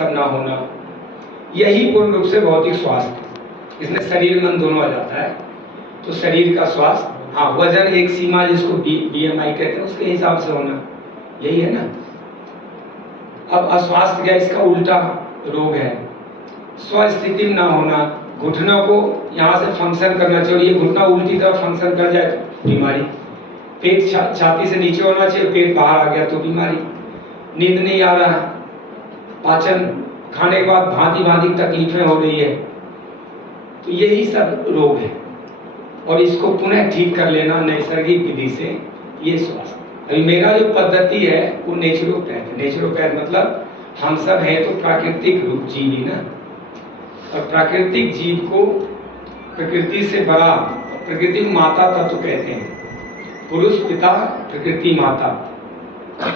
सब ना होना, यही पूर्ण रूप से भौतिक स्वास्थ्य। इसमें शरीर मन दोनों आ जाता है। तो शरीर का स्वास्थ्य, हाँ, वजन एक सीमा जिसको BMI कहते हैं उसके हिसाब से होना, यही है ना। अब अस्वास्थ्य क्या, इसका उल्टा रोग है, स्वस्थिति में ना होना, घुटनों को यहाँ से फंक्शन करना चाहिए, घुटना उल्टी तरफ फंक्शन कर जाए तो बीमारी, पेट छाती से नीचे होना चाहिए, पेट बाहर आ गया तो बीमारी, नींद नहीं आ रहा है, पाचन खाने के बाद भांति भांति तकलीफें हो रही है, तो यही सब रोग है। और इसको पुनः ठीक कर लेना नैसर्गिक विधि से, ये स्वास्थ्य। अभी मेरा जो पद्धति है वो नेचुरोपैथ है। नेचुरोपैथ मतलब हम सब हैं तो प्राकृतिक रूप जीव ही ना, और प्राकृतिक जीव को प्रकृति से बड़ा, प्रकृति को माता तत्व कहते हैं, पुरुष पिता प्रकृति माता,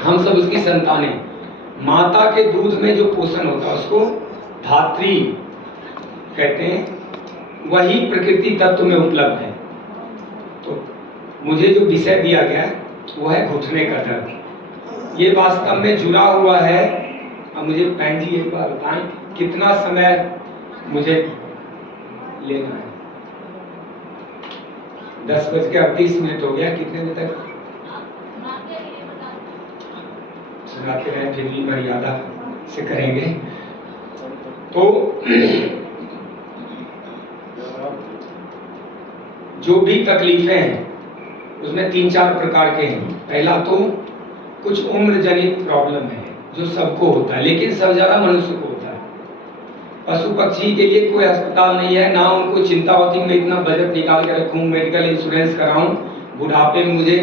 हम सब उसकी संतानें। माता के दूध में जो पोषण होता है उसको धात्री कहते हैं, वही प्रकृति तत्व में उपलब्ध है। तो मुझे जो विषय दिया गया वो है घुटने का दर्द। ये वास्तव में जुड़ा हुआ है। अब मुझे बहन जी एक बार बताएं कितना समय मुझे लेना है? 10:38 हो गया, कितने बजे तक सुनाते रहे, फिर भी मर्यादा से करेंगे। तो जो भी तकलीफें हैं उसमें 3-4 प्रकार के हैं। पहला तो कुछ उम्र जनित प्रॉब्लम है जो सबको होता है, लेकिन सब ज़्यादा मनुष्य को होता है। पशु पक्षी के लिए कोई अस्पताल नहीं है, ना उनको चिंता होती मैं इतना बजट निकाल कर रखूँ, मेडिकल इंश्योरेंस कराऊं, बुढ़ापे में मुझे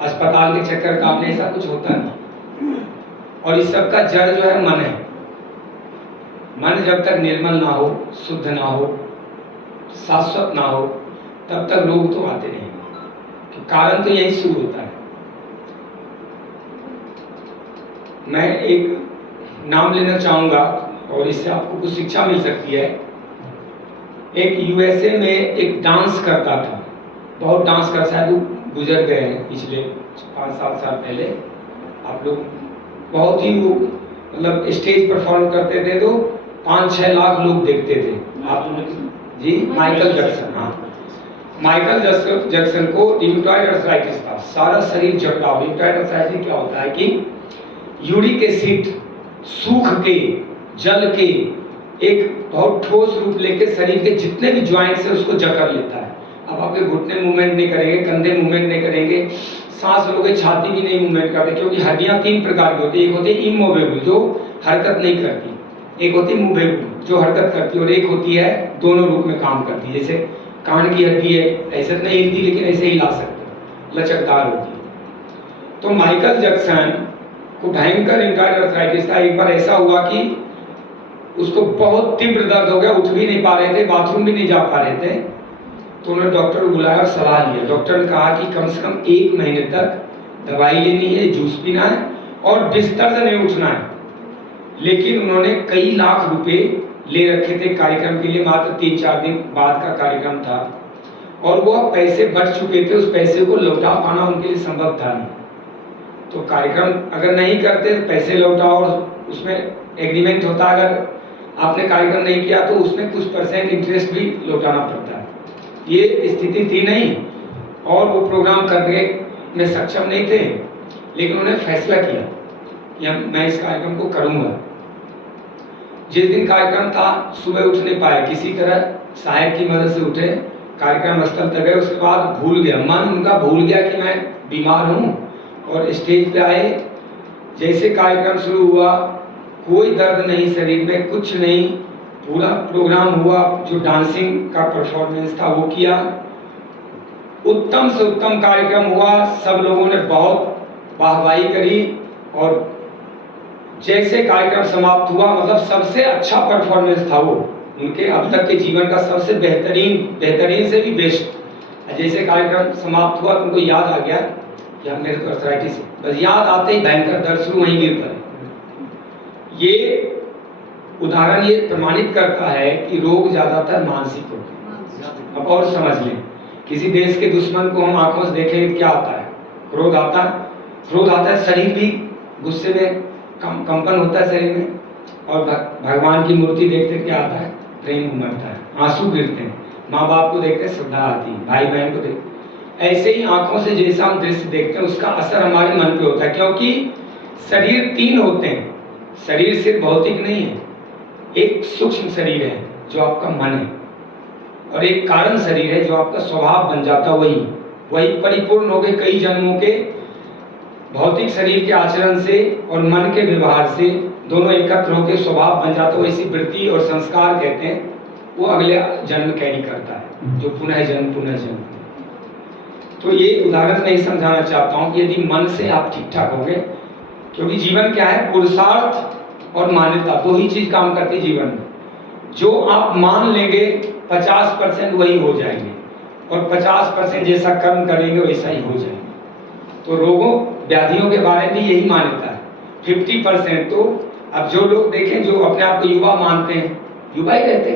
अस्पताल के चक्कर काटने, ऐसा कुछ होता नहीं। और इस सब का जड़ जो है मन है। मन जब तक निर्मल ना हो, शुद्ध ना हो, शाश्वत ना हो, तब तक रोग तो आते नहीं। तो कारण तो यही शुरू होता है। मैं एक नाम लेना चाहूंगा और इससे आपको कुछ शिक्षा मिल सकती है। एक USA में एक डांस करता था, बहुत डांस कर, शायद वो गुजर गए हैं पिछले 5-7 साल पहले। आप लोग बहुत ही वो मतलब स्टेज परफॉर्म करते थे तो 5-6 लाख लोग देखते थे। आप जी, माइकल जैक्सन। हाँ, माइकल जैक्सन को रिम्यूटॉइड आर्थराइटिस था, सारा शरीर जकड़ा। रिम्यूटॉइड आर्थराइटिस क्या होता है कि यूरिक एसिड सूख के, जल के एक बहुत ठोस रूप लेके शरीर के जितने भी ज्वाइंट्स है उसको जकड़ लेता है। अब आपके घुटने मूवमेंट नहीं करेंगे, कंधे मूवमेंट नहीं करेंगे, सांस लोगे, छाती भी नहीं मूवमेंट करते, क्योंकि हड्डियां 3 प्रकार की होती है। एक होती है इमूवेबल जो हरकत नहीं करती, एक होती है मूवेबल जो हरकत करती है, और एक होती है दोनों रूप में काम करती है। जैसे कान की हड्डी है, ऐसे नहीं हिलती लेकिन ऐसे हिला सकते, लचकदार होती है। तो माइकल जैक्सन को भयंकर रिम्यूटॉइड आर्थराइटिस था। एक बार ऐसा हुआ कि उसको बहुत तीव्र दर्द हो गया, उठ भी नहीं पा रहे थे, बाथरूम भी नहीं जा पा रहे थे। तो उन्होंने डॉक्टर को बुलाया और सलाह लिया। डॉक्टर ने कहा कि कम से कम 1 महीने तक दवाई लेनी है, जूस पीना है और बिस्तर से नहीं उठना है। लेकिन उन्होंने कई लाख रुपए ले रखे थे कार्यक्रम के लिए, मात्र 3-4 दिन बाद का कार्यक्रम था, और वह पैसे बच चुके थे। उस पैसे को लौटा पाना उनके लिए संभव था नहीं। तो कार्यक्रम अगर नहीं करते तो पैसे लौटाओ, और उसमें एग्रीमेंट होता है अगर आपने कार्यक्रम नहीं किया तो उसमें कुछ % इंटरेस्ट भी लौटाना पड़ता है। ये स्थिति थी नहीं, और वो प्रोग्राम करने में सक्षम नहीं थे, लेकिन उन्होंने फैसला किया कि मैं इस कार्यक्रम को करूंगा। जिस दिन कार्यक्रम था सुबह उठ नहीं पाए, किसी तरह सहायक की मदद से उठे, कार्यक्रम स्थल तक गए। उसके बाद भूल गया, मन उनका भूल गया कि मैं बीमार हूँ, और स्टेज पे आए। जैसे कार्यक्रम शुरू हुआ, कोई दर्द नहीं शरीर में, कुछ नहीं, पूरा प्रोग्राम हुआ। जो डांसिंग का परफॉर्मेंस था वो किया, उत्तम से उत्तम कार्यक्रम हुआ। सब लोगों ने बहुत वाहवाही करी, और जैसे कार्यक्रम समाप्त हुआ, मतलब सबसे अच्छा परफॉर्मेंस था वो उनके अब तक के जीवन का, सबसे बेहतरीन से भी बेस्ट। जैसे कार्यक्रम समाप्त हुआ तो उनको याद आ गया कि हम मेरे को आर्थराइटिस है, बस याद आते ही भयंकर दर्द शुरू, वहीं गिर पड़े। ये उदाहरण ये प्रमाणित करता है कि रोग ज्यादातर मानसिक होते हैं। अब और समझ लें, किसी देश के दुश्मन को हम आंखों से देखें क्या आता है? क्रोध आता है, शरीर भी गुस्से में कंपन होता है शरीर में, और भगवान की मूर्ति देखते क्या आता है? प्रेम उमड़ता है, आंसू गिरते हैं। माँ बाप को देखते श्रद्धा आती है, भाई बहन को देखते। ऐसे ही आंखों से जैसा हम दृश्य देखते हैं उसका असर हमारे मन पे होता है, क्योंकि शरीर 3 होते हैं। शरीर सिर्फ भौतिक नहीं है, एक सूक्ष्म शरीर है जो आपका मन है, और एक कारण शरीर है जो आपका स्वभाव बन जाता है। वही परिपूर्ण हो गए कई जन्मों के भौतिक शरीर के आचरण से और मन के व्यवहार से, दोनों एकत्र होकर स्वभाव बन जाता है। वैसी वृत्ति और संस्कार कहते हैं, वो अगले जन्म कैरी करता है, जो पुनः जन्म। तो ये उदाहरण मैं समझाना चाहता हूँ कि यदि मन से आप ठीक ठाक होंगे, क्योंकि जीवन क्या है? पुरुषार्थ और मान्यता, 2 ही चीज काम करती जीवन में। जो आप मान लेंगे 50% वही हो जाएंगे, और 50% जैसा कर्म करेंगे वैसा ही हो जाएंगे। तो रोगों व्याधियों के बारे में यही मान्यता है। 50% तो अब जो लोग देखें जो अपने आप को युवा मानते हैं, युवा ही रहते हैं।